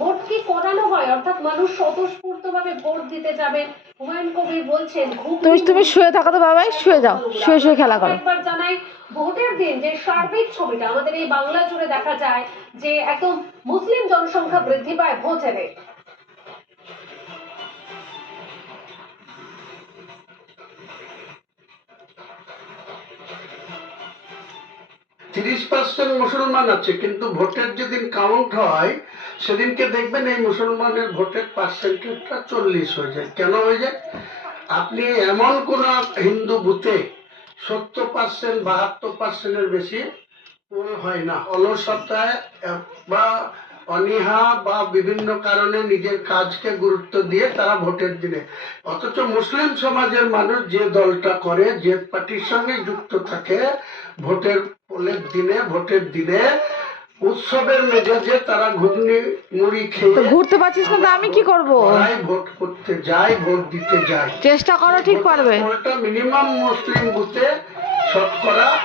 Vote কি করানো হয়, অর্থাৎ মানুষ স্বতঃস্ফূর্তভাবে ভোট দিতে যাবেন। হুমায়ুন কবির বলছেন তুমি শুয়ে থাকো তো বাবাই, শুয়ে যাও, শুয়ে শুয়ে খেলা করো। একবার জানাই ভোটের দিন যে সার্বিক ছবিটা আমাদের এই বাংলা জুড়ে দেখা যায় যে একদম মুসলিম জনসংখ্যা বৃদ্ধি পায় ভোটেরে। 30% মুসলমান আছে, কিন্তু ভোটের যেদিন কাউন্ট হয় সেদিনকে দেখবেন এই মুসলমানের ভোটের পার্সেন্টেজটা 40 হয়ে যায়। কেন হয়ে যায়? আপনি এমন কোন হিন্দু বুথে 70% 72%-এর বেশি পোল হয় না। অলসতায় বা অনীহা বা বিভিন্ন কারণে নিজের কাজকে গুরুত্ব দিয়ে তারা ভোটের দিনে, অথচ মুসলিম সমাজের মানুষ যে দলটা করে, যে পার্টির সঙ্গে যুক্ত থাকে, ভোটের পোলের দিনে, ভোটের দিনে উৎসবের মেজাজে তারা ঘুগনি মুড়ি খেয়ে ঘুরতে পারছিস না তো আমি কি করব? ভোট করতে যায়, ভোট দিতে যায়। চেষ্টা করো, ঠিক পারবে। মিনিমাম মুসলিম বুথে শতকরা